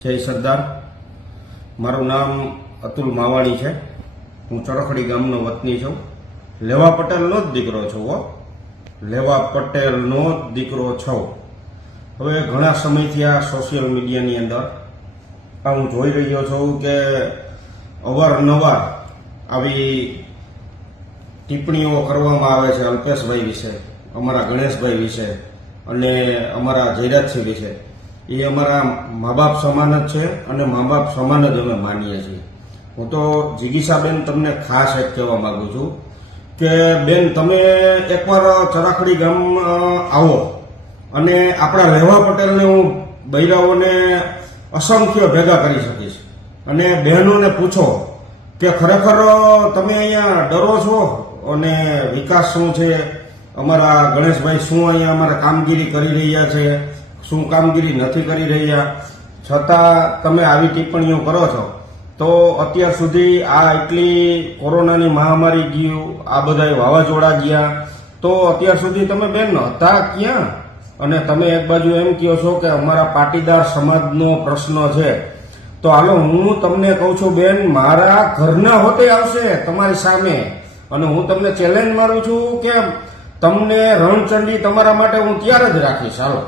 જય સરદાર। મારું નામ અતુલ માવાણી છે। હું ચરખડી ગામનો વતની છું। લેવા પટેલનો જ દીકરો છું હો। લેવા પટેલનો જ દીકરો છું। હવે ઘણા સમયથી આ સોશિયલ મીડિયાની અંદર હું જોઈ રહ્યો છું કે અવારનવાર આવી ટિપ્પણીઓ કરવામાં આવે છે અલ્પેશભાઈ વિશે, અમારા ગણેશભાઈ વિશે અને અમારા જયરાજસિંહ વિશે। એ અમારા મા બાપ સમાન જ છે અને મા બાપ સમાન જ અમે માનીએ છીએ। હું તો જીગીસાબેન તમને ખાસ એક કહેવા માંગુ છું કે બેન, તમે એકવાર ચરાખડી ગામ આવો અને આપણા લેવા પટેલને હું બૈરાઓને અસંખ્ય ભેગા કરી શકીશ અને બહેનોને પૂછો કે ખરેખર તમે અહીંયા ડરો છો અને વિકાસ શું છે, અમારા ગણેશભાઈ શું અહીંયા અમારા કામગીરી કરી રહ્યા છે, શું કામગીરી નથી કરી રહ્યા, છતાં તમે આવી ટિપ્પણીઓ કરો છો। તો અત્યાર સુધી આ એટલી કોરોનાની મહામારી ગયું, આ બધા વાવાઝોડા ગયા, તો અત્યાર સુધી તમે બેન હતા ક્યાં? અને તમે એક બાજુ એમ કહો છો કે અમારા પાટીદાર સમાજનો પ્રશ્ન છે। તો હાલો હું તમને કહું છું બેન, મારા ઘરના હોતે આવશે તમારી સામે અને હું તમને ચેલેન્જ મારું છું કે તમને રણચંડી તમારા માટે હું તૈયાર જ રાખીશ। હાલો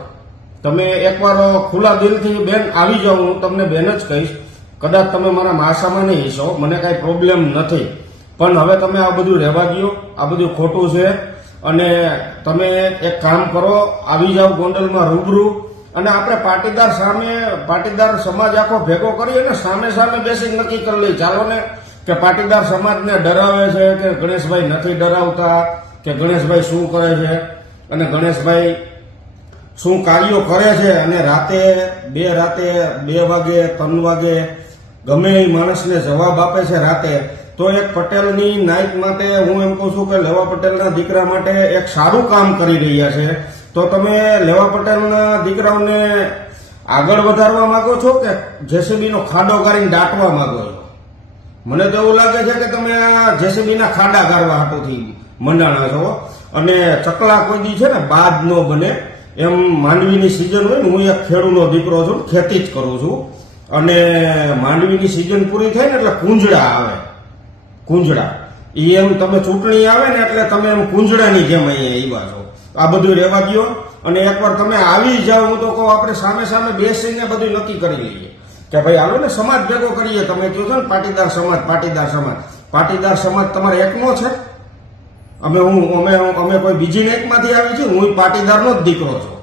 તમે એકવાર ખુલ્લા દિલથી બેન આવી જાઓ, હું તમને બેન જ કહીશ। કદાચ તમે મારા માસામાં નહીં હશો, મને કાંઈ પ્રોબ્લેમ નથી, પણ હવે તમે આ બધું રહેવા દો, આ બધું ખોટું છે અને તમે એક કામ કરો, આવી જાઓ ગોંડલમાં રૂબરૂ અને આપણે પાટીદાર સમાજ આખો ભેગો કરી અને સામે બેસી નક્કી કરી લઈ। ચાલો ને કે પાટીદાર સમાજને ડરાવે છે કે ગણેશભાઈ નથી ડરાવતા, કે ગણેશભાઈ શું કરે છે અને ગણેશભાઈ શું કાર્યો કરે છે અને રાતે 2 વાગે 3 વાગે ગમે એ માણસને જવાબ આપે છે રાતે। તો એક પટેલની નાયક માટે હું એમ કહું છું કે લેવા પટેલના દીકરા માટે એક સારું કામ કરી રહ્યા છે। તો તમે લેવા પટેલના દીકરાઓને આગળ વધારવા માંગો છો કે જેસીબીનો ખાડો ગાળીને દાટવા માંગો છો? મને તો એવું લાગે છે કે તમે આ જેસીબીના ખાડા ગાળવા હાટુથી મંડાણા છો અને ચકલા કોઈ દી છે ને બાદ ન બને એમ માંડવીની સિઝન હોય ને, હું એક ખેડૂતનો દીકરો છું, ખેતી જ કરું છું અને માંડવીની સિઝન પૂરી થાય ને એટલે કુંજડા આવે, કુંજડા એ એમ તમે ચૂંટણી આવે ને એટલે તમે એમ કુંજડાની જેમ અહીંયા આવ્યા છો। આ બધું રહેવા દો અને એકવાર તમે આવી જાઓ, હું તો કહું આપણે સામે બેસીને બધું નક્કી કરી લઈએ કે ભાઈ હાલો ને સમાજ ભેગો કરીએ। તમે કહો છો ને પાટીદાર સમાજ તમારે એકનો છે? અમે કોઈ બીજી નેકમાંથી આવી છું, હું પાટીદારનો જ દીકરો છું।